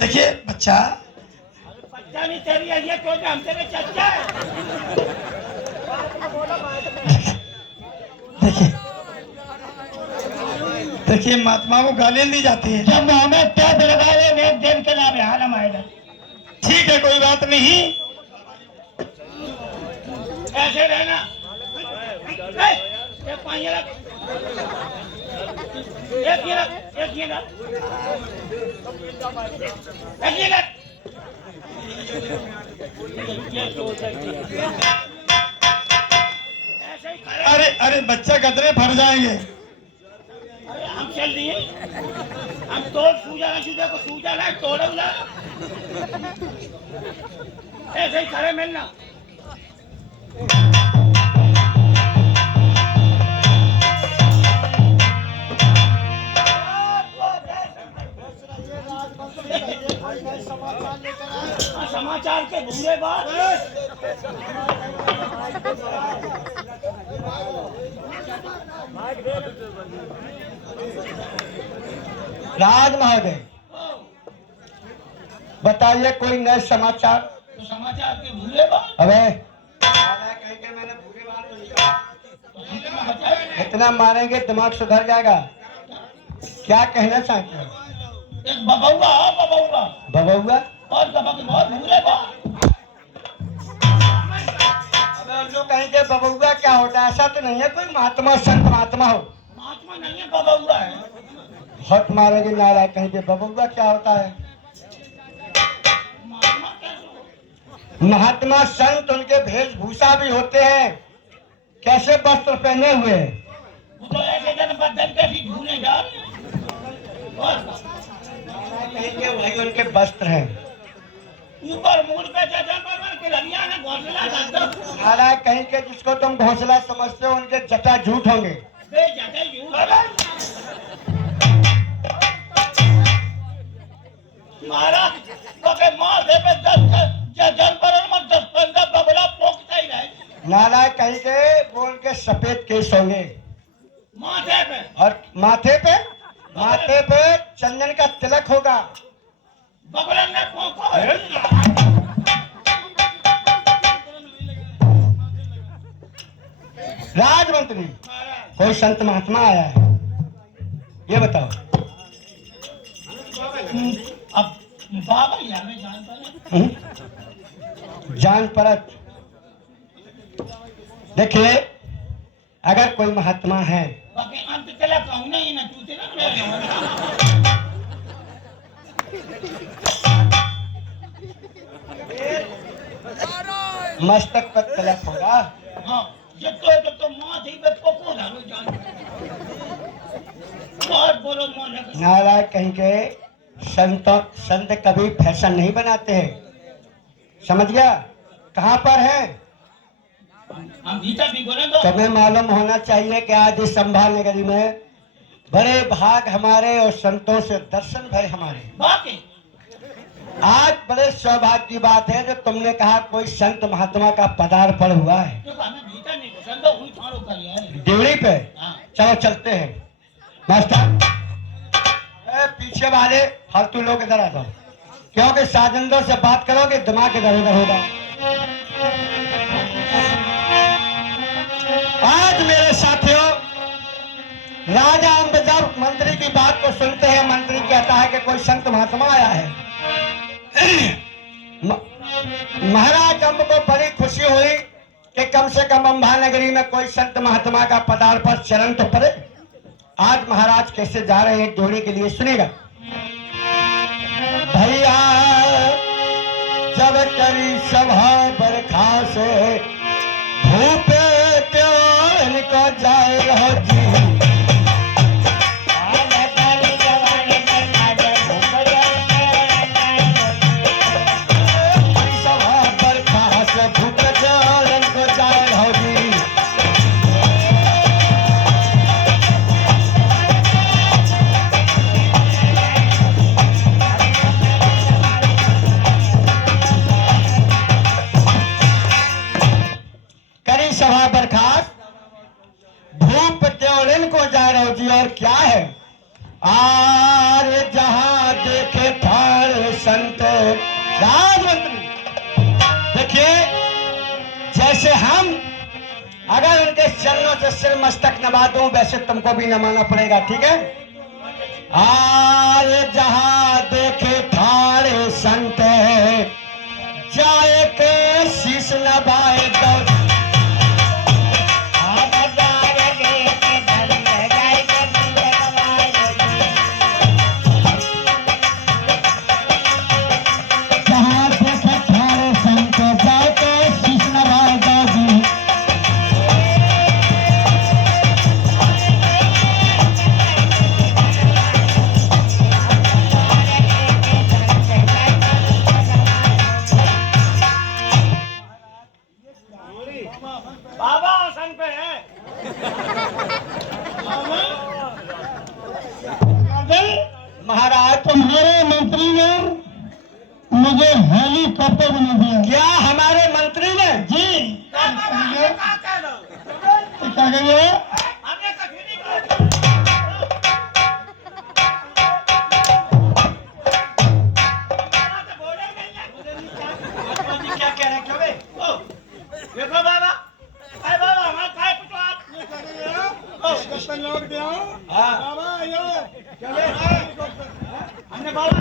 देखिए बच्चा, बच्चा नहीं तेरी है ये तो हम तेरे चच्चा है। देखिए देखिए महात्मा को गालियां दी जाती है। जब मोहम्मद पैद लगाए वे दिन के लाभ हालम आएगा। ठीक है कोई बात नहीं। ऐसे रहना। एक पानी रख, एक ये रख, एक ये रख, एक ये रख। ऐसे ही खड़े। अरे अरे बच्चा गदरे फट जाएंगे। अरे हम चल दिए, हम तोड़ सूजा ना सूजा को सूजा ना तोड़ उला। ऐसे ही खड़े मिलना। समाचार के बुरे बात। राज महोदय, बताइए कोई नए समाचार। तो समाचार के बुरे बात। अबे मैंने बुरे बात नहीं कहा। इतना मारेंगे दिमाग सुधर जाएगा। क्या कहना चाहते हो? एक बबुआ बबुआ बबुआ और सबक बहुत बुरे बात। अबे हम लोग कहेंगे बबुआ क्या होता है? ऐसा तो नहीं है कोई महात्मा संत महात्मा हो। महात्मा नहीं है बबुआ है। हट मारेंगे नारायण, कहेंगे बबुआ क्या होता है? महात्मा कैसे? महात्मा संत उनके वेशभूषा भी होते हैं, कैसे वस्त्र पहने हुए हैं। वो तो ऐसे जन बदल के भी भूले जा। कहेंगे वही उनके वस्त्र हैं। ऊपर मूड पे जगह पर के लगिया ने घोंसला डालता। नारायण कहेंगे जिसको तुम घोंसला समझते हो उनके जटा झूठ होंगे। बे जगह यूं महाराज पके माथे पे 10 पर 10-15 बबला पोकता ही रहे। नारायण कहेंगे वो उनके सफेद केस होंगे माथे पे और माथे पे चंदन का तिलक होगा। बबलन ने पोको है। राजमंत्री कोई संत महात्मा आया है, ये बताओ। अब बाबा यार में जान पर जान परत। देखिए अगर कोई महात्मा है बाकी अंत चला कहूं नहीं ना तू तेरा मस्तक पर तिलक होगा। हां जब तो माथे पे पोको डालो जान। बहुत बोलो मोने का। नारायण कहेंगे संत कभी फैशन नहीं बनाते हैं, समझ गया? कहाँ पर है? हम भीतर भी बोले तो तुम्हें मालूम होना चाहिए कि आज इस संभाल नगरी में बड़े भाग हमारे और संतों से दर्शन भय हमारे। बाकी आज बड़े सौभाग्य की बात है जो तुमने कहा कोई संत महात्मा का पदार्पण हुआ है तो हमें भीतर नहीं घुसन तो हुई थाड़ो कर है। ड्यूटी पे। हां चलो चलते हैं। मास्टर पीछे वाले फालतू लोग इधर आ जाओ, क्योंकि साजिंदों से बात करोगे दिमाग इधर उधर होगा। आज मेरे साथियों राजा अम्ब जब मंत्री की बात को सुनते हैं, मंत्री कहता है कि कोई संत महात्मा आया है। महाराज अम्ब को बड़ी खुशी हुई कि कम से कम अम्बा नगरी में कोई संत महात्मा का पदार्पण चरण तो पड़े। आज महाराज कैसे जा रहे हैं जोड़ी के लिए, सुनेगा। भैया जब करी सभा बरखा से भूपे त्यों को जाए रहो जी। सभा बरखा से भूपे त्यों को जाए रहो जी। अगर उनके चरणों से सिर मस्तक नवा दूं, वैसे तुमको भी नमाना पड़ेगा, ठीक है? आए जहां देखे थारे संत, जाए के शीश नवाए दौड़। जहां देखे थारे संत, जाए के शीश नवाए दौड़। बाबा आसन पे है। महाराज तुम्हारे मंत्री ने मुझे हेलीकॉप्टर बना दिया। क्या हमारे मंत्री ने? जी क्या कह रहे हो? क्या कहिए? हमने कभी नहीं कहा। क्या कह रहे हैं? क्यों बे? देखो बाबा, अरे बाबा हमारे काय कुछ आप हाँ। हमने बाबा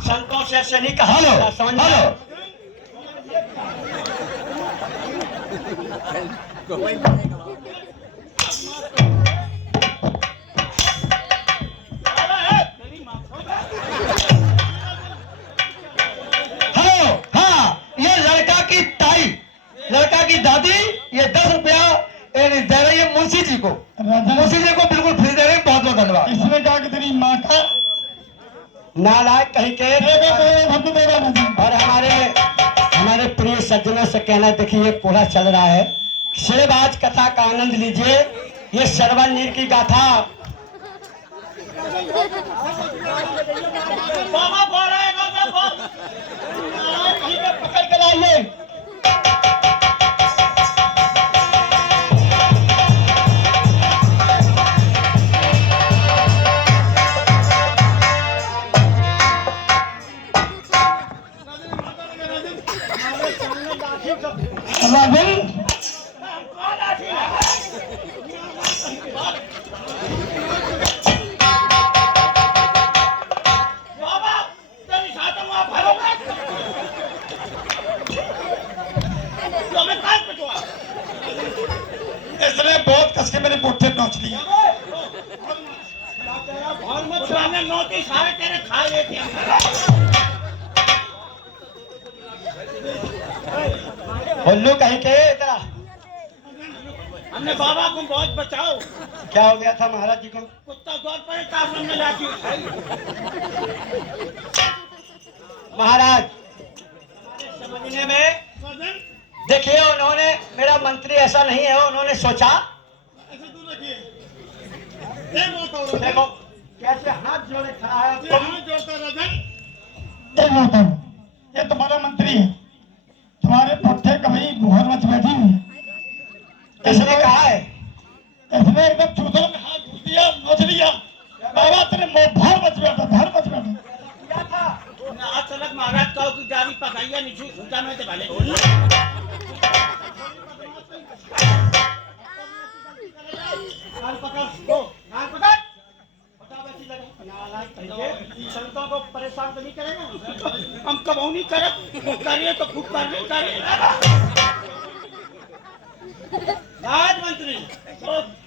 संतों से ऐसे नहीं कहा। हेलो, समझ लो। हेलो, हाँ, ये लड़का की ताई, लड़का की दादी, ये 10 रुपया दे रही है मुंशी जी को। मुंशी जी को बिल्कुल फ्री दे रहे हैं। बहुत बहुत धन्यवाद। इसने कहा कि तेरी माँ का नालायक कहीं के। भक्त देगा नहीं। और हमारे प्रिय सज्जनों से कहना, देखिए कोड़ा चल रहा है, सिर्फ आज कथा का आनंद लीजिए। ये श्रवण नीर की गाथा। बाबा बोल रहे हैं पकड़ के लाइए। राजन बाबा तेरी साथ में आप भरोगे तो मैं काय पिटवा। इसने बहुत कस के मेरे पुट्ठे नोच लिए। और मत सुनाने नोटिस सारे तेरे खा लेते हैं। उल्लू कहीं के इतना। हमने बाबा को बहुत बचाओ। क्या हो गया था महाराज जी को? कुत्ता दौड़ पड़े ताप हमने लाठी उठाई। महाराज समझने में, देखिए उन्होंने, मेरा मंत्री ऐसा नहीं है, उन्होंने सोचा, देखो कैसे हाथ जोड़े खड़ा है। ये तुम्हारा मंत्री है, तुम्हारे पुट्ठे कभी भुवन मच बैठी हुई है। किसने कहा है? इसने एकदम चूतों में हाथ घुस दिया, नोच लिया। बाबा तेरे धर बच बैठा, धर बच बैठा। क्या था? अचानक महाराज कहो कि गाड़ी पकाइया नीचे छूटा में तो भले कान पकड़ दो, कान पकड़ संतों को परेशान तो नहीं करेगा। हम कब नहीं करिए तो खूब कर नहीं करिए। राजमंत्री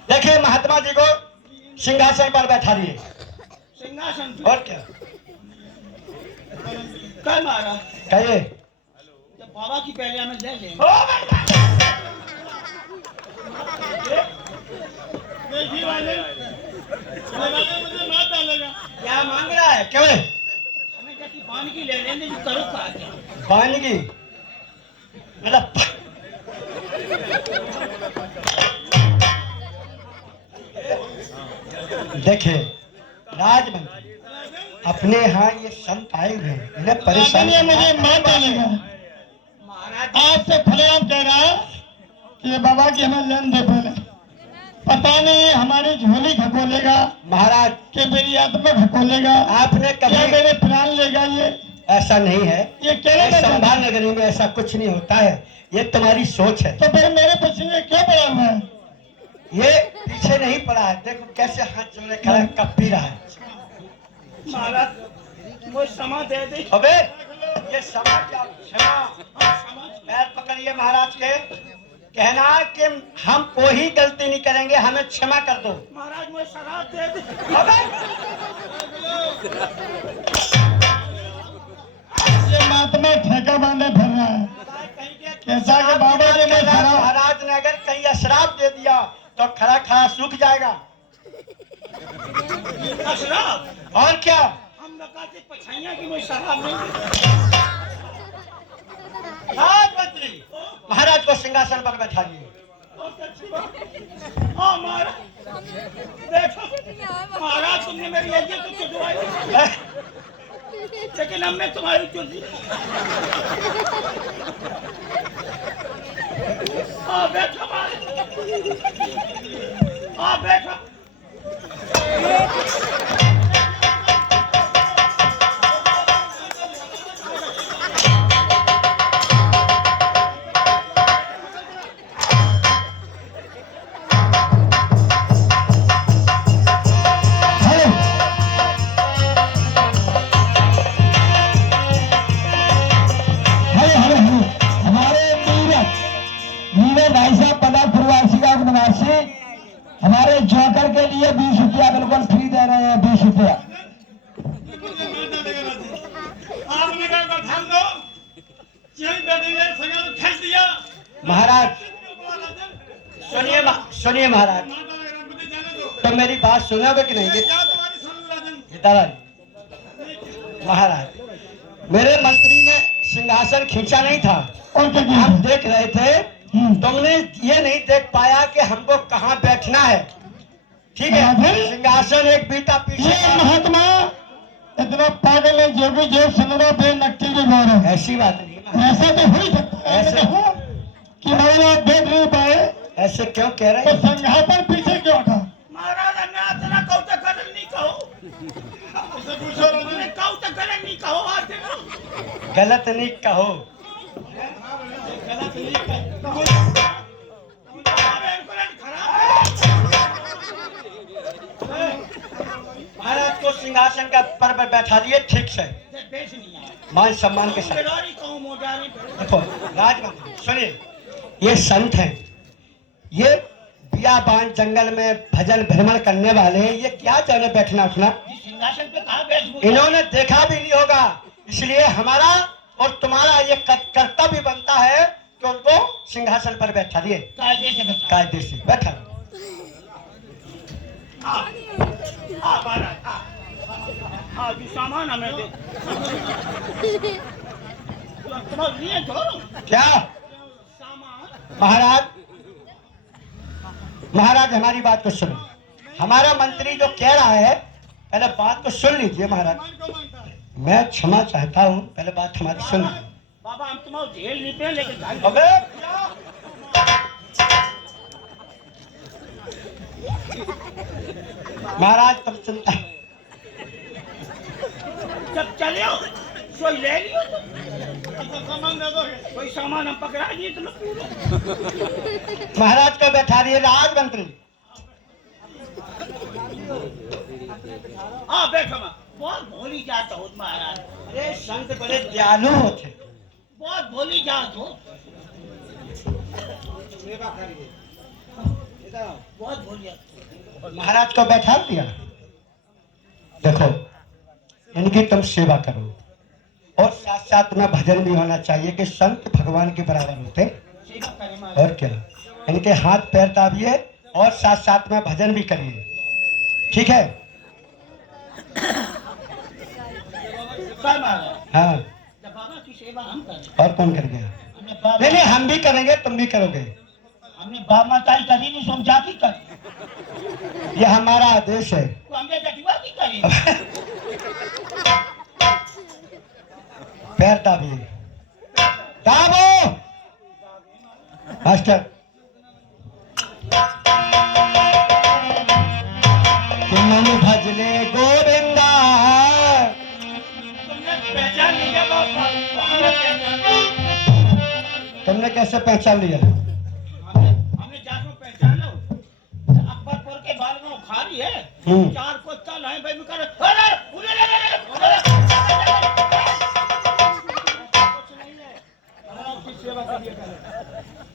देखिए महात्मा जी को सिंहासन पर बैठा दिए। सिंहासन और क्या कल महाराज कहिए? जब बाबा की पहले में ले लें। मुझे मार डालेगा। क्या मांग रहा है? क्यों? हमें कहती पानी की ले लेने जो करो का पानी की मतलब देखिए राजमंत्री, अपने यहाँ ये संत आए हुए हैं, इन्हें परेशान ये मुझे मार डालेगा। महाराज आज से खुलेआम कह रहा है कि ये बाबा की हमें लेन दे पहले, पता नहीं हमारी झोली खकोलेगा महाराज कि मेरी आत्मा खकोलेगा, आपने क्या कभी मेरे प्राण लेगा ये। ऐसा नहीं है। ये केले में संभाल नगरी में ऐसा कुछ नहीं होता है, ये तुम्हारी सोच है। तो फिर मेरे पसीने क्यों पड़ा हुआ है? ये पीछे नहीं पड़ा है, देखो कैसे हाथ जोड़े खड़ा है, कब पी रहा है। महाराज मुझे क्षमा दे दी। अबे ये क्षमा क्या, क्षमा पैर पकड़िए महाराज के, कहना कि हम कोई गलती नहीं करेंगे, हमें क्षमा कर दो। महाराज मुझे शराब दे दी। अबे ये महात्मा ठेका बांधे फिर रहा है। कैसा कि बाबा जी ने शराब, महाराज ने अगर कहीं शराब दे दिया तो खड़ा खड़ा सूख जाएगा। शराब और क्या, हम लगा के पछाइया की मुझे शराब नहीं। राजमंत्री महाराज को सिंहासन पर बैठाइए। हाँ महाराज देखो, महाराज तुमने मेरी इज्जत तो चुदवाई, लेकिन हमने तुम्हारी चुदी। हाँ बैठो हाँ बैठो। हमारे जोकर के लिए 20 रुपया बिल्कुल फ्री दे रहे हैं, 20 रुपया। आपने कहा ध्यान दो, फेंक दिया। महाराज सुनिए, सुनिए महाराज, तो मेरी बात सुनोगे कि नहीं? इधर आइए। महाराज मेरे मंत्री ने सिंहासन खींचा नहीं था, हम देख रहे थे, तुमने ये नहीं देख पाया कि हमको कहाँ बैठना है। ठीक है, सिंहासन एक बीता पीछे। ये महात्मा इतना पागल है जो भी जेब सुनना पे नक्की की गौर है। ऐसी बात नहीं, ऐसा तो हो ही सकता है ऐसे कि महिला देख नहीं पाए, ऐसे क्यों कह रहे तो हैं? संघापन पीछे क्यों था? महाराज अन्य इतना कहो तो कदर नहीं कहो, कहो तो गलत नहीं कहो। आज देखो गलत नहीं कहो। गलत नहीं कहो। महाराज को सिंहासन का पर बैठा दिए ठीक से, मान सम्मान के साथ। देखो राजमंत्री सुनिए, ये संत हैं, ये बियाबान जंगल में भजन भ्रमण करने वाले हैं, ये क्या जाने बैठना उठना। सिंहासन पे कहाँ बैठ? इन्होंने देखा भी नहीं होगा, इसलिए हमारा और तुम्हारा ये कर्तव्य बनता है कि उनको सिंहासन पर बैठा दिए, कायदे से बैठा। सामान हमें दे। क्या महाराज, महाराज हमारी बात को सुनो। हमारा मंत्री जो कह रहा है, पहले बात को सुन लीजिए महाराज। मैं क्षमा चाहता हूँ, पहले बात हमारी सुन लीजिए। बाबा हम तुम्हारे जेल नहीं पे, लेकिन अबे महाराज तुम चिंता, जब चले हो कोई ले लियो, सामान दे दो, कोई सामान हम पकड़ा दिए तुम्हें। महाराज को बैठा दिए राजमंत्री। हाँ बैठो, बहुत भोली जात हो महाराज। अरे संत बड़े दयालु होते, बहुत भोली जात हो, बहुत भोली जात। महाराज को बैठा दिया। देखो इनकी तुम सेवा करो, और साथ साथ में भजन भी होना चाहिए कि संत भगवान के बराबर होते। और क्या, इनके हाथ पैर दाबिए और साथ साथ में भजन भी करिए, ठीक है? हाँ, बाबा की सेवा हम करें, और कौन करेंगे? नहीं नहीं, हम भी करेंगे, तुम भी करोगे। हमने बाप माता की करी नहीं, समझा की करी, ये हमारा आदेश है। तो हमने जटिवा की करी। पैर दाबिए, दाबो मास्टर। मन भजले गोविंदा, तुमने पहचान लिया हमने तुमने कैसे पहचान लिया? जाकर पहचान लो। अकबरपुर के बाल में खाली है। हम्म। 4 को चल है भाई कर अरे उड़े ले कुछ नहीं है। आपकी सेवा करिए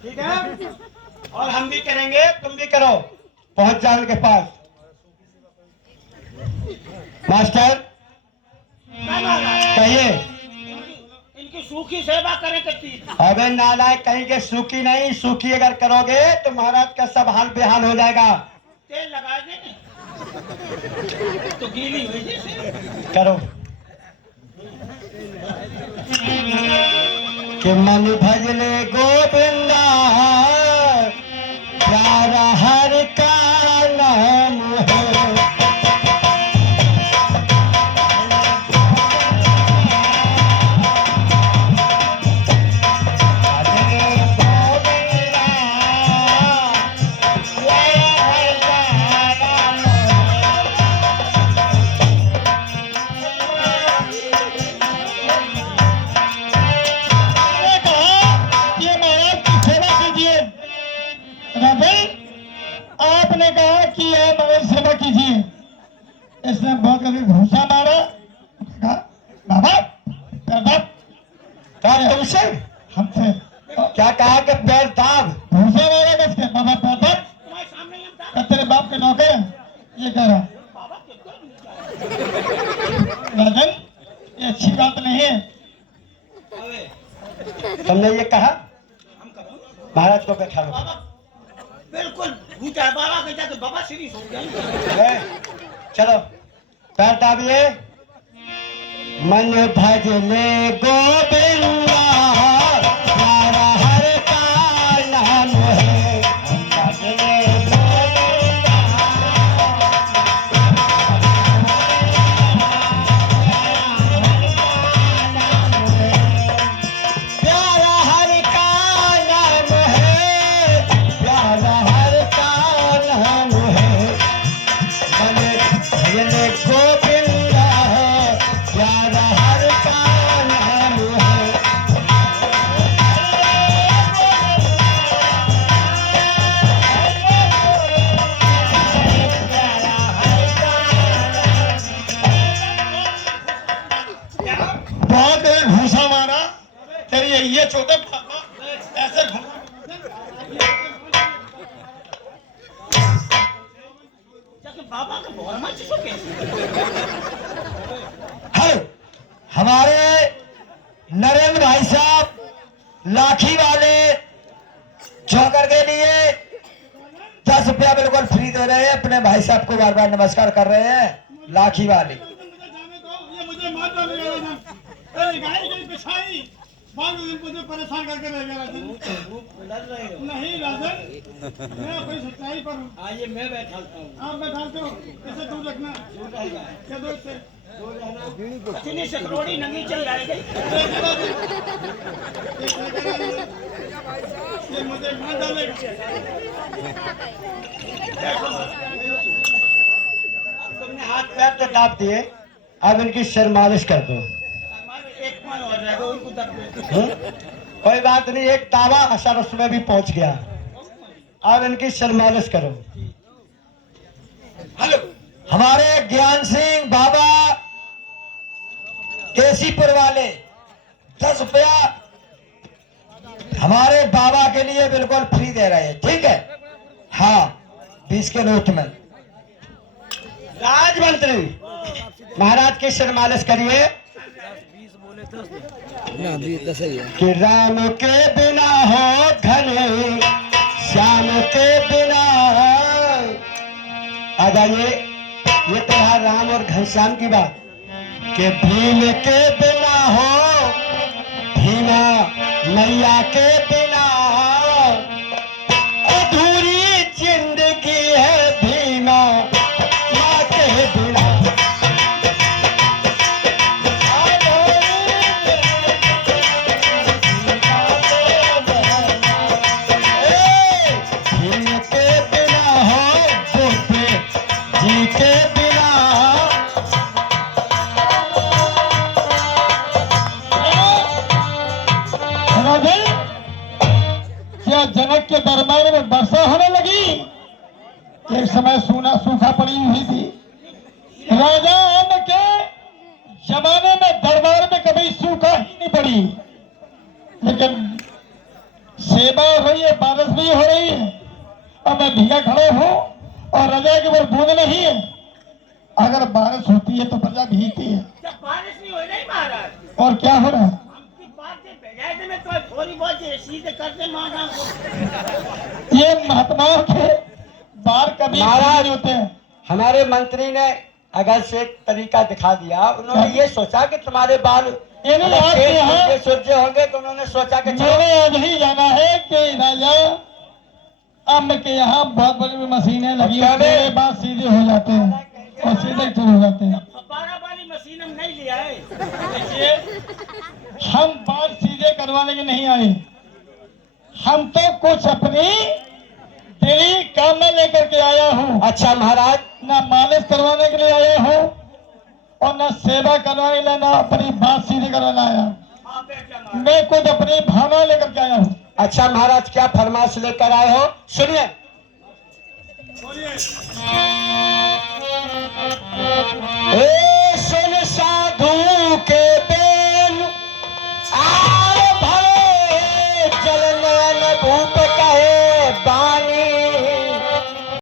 ठीक है और हम भी करेंगे, तुम भी करो। पहुंच जाओ उनके पास। मास्टर कहिए। इनकी सूखी सेवा करें करती। अबे नालायक कहीं के सूखी नहीं, सूखी अगर करोगे तो महाराज का सब हाल बेहाल हो जाएगा। तेल लगा देंगे तो गीली हुई जैसे। करो कि मन भजले गोविंदा प्यारा हर का नाम है। आपने कहा कि आप हमारी सेवा कीजिए। इसने बहुत कभी भूसा मारा। कहा, बाबा कहा तुमसे? हमसे क्या कहा कि पैर दाब? भूसा मारा किसके? बाबा पैर दाब। तुम्हारे सामने ही हम था। तेरे बाप के नौकर हैं? ये कह रहा बाबा कितना राजन, ये अच्छी बात नहीं है। तुमने ये कहा? हम करो महाराज को बैठा लो। बाबा बिल्कुल भूता है। बाबा कहता तो बाबा सीरीज हो गया। चलो पैर दाबिए। मन भजले गोविंदा प्यारा हर का नाम है। भजले गोविंदा प्यारा हर का नाम है। प्यारा हर का नाम है। मन भजले गोविंदा प्यारा हर का नाम है। बहुत देर घूसा मारा। तेरी ये छोटे पापा ऐसे घूमा। जाके बाबा का बहुत मच चुके है हमारे नरेंद्र भाई साहब लाठी वाले जोकर के लिए 10 रुपया बिल्कुल फ्री दे रहे हैं। अपने भाई साहब को बार बार नमस्कार कर रहे हैं लाठी वाले। मुझे जाने दो, ये मुझे मार डालेगा राजन। अरे गाय गई बिछाई, बाल मुझे परेशान करके रह गया राजन। नहीं राजन, मैं अपनी सच्चाई पर हूँ। आइए मैं बैठाता हूँ। आप बैठाते हो, इसे दूर रखना। क्या दूर से? इतनी से करोड़ी नंगी चल जाएगी। ये मुझे मार डालेगा। तुमने हाथ पैर तो दाब दिए, अब इनकी सिर मालिश कर दो। हमारे एक मन और रहेगा उनको दब कोई बात नहीं, एक दावा असर उसमें भी पहुंच गया। अब इनकी सिर मालिश करो। हेलो हमारे ज्ञान सिंह बाबा केसीपुर वाले 10 रुपया हमारे बाबा के लिए बिल्कुल फ्री दे रहे हैं। ठीक है हाँ 20 के नोट में। राजमंत्री महाराज की सिर मालिश करिए कि राम के बिना हो घने श्याम के बिना। आ जाइए, ये तो है राम और घनश्याम की बात कि भीम के बिना हो भीमा मैया के बिना अधूरी जिंदगी है भीमा माँ के बिना। भीम के बिना हो गोपी जी के बिना। के दरबार में वर्षा होने लगी। एक समय सूखा पड़ी हुई थी। राजा अम्ब के जमाने में दरबार में कभी सूखा ही नहीं पड़ी, लेकिन सेवा हो रही है, बारिश भी हो रही है और मैं भीगा खड़ा हूँ और राजा के ऊपर बूंद नहीं है। अगर बारिश होती है तो प्रजा भीगती है। जब बारिश नहीं हो रही महाराज, और क्या हो रहा है? हमकी बात से भेजा थे, मैं तो थोड़ी बहुत सीधे करते मांगा को। ये महात्माओं के बार कभी महाराज नहीं होते हैं। हमारे मंत्री ने अगर से एक तरीका दिखा दिया, उन्होंने ये सोचा कि तुम्हारे बाल इन्हें आपके यहाँ सूर्य होंगे, तो उन्होंने सोचा कि चलो मैंने आज ही जाना है कि राजा अम्ब के यहाँ बहुत बड़ी मशीनें लगी क्या होती है, बे? बात सीधे हो जाते हैं और सीधे चले हो जाते हैं। फब्बारा वाली मशीन हम नहीं लिया है। देखिए, हम बात सीधे करवाने के नहीं आए, हम तो कुछ अपनी दिली काम में लेकर के आया हूँ। अच्छा महाराज, ना मालिश करवाने के लिए आया हूँ और ना सेवा करवाने के लिए, ना अपनी बात सीधे करवाने आया। आप क्या महाराज? मैं खुद अपनी भावना लेकर के आया हूँ। अच्छा महाराज, क्या फरमाइश लेकर आए हो? सुनिए। बोलिए। ए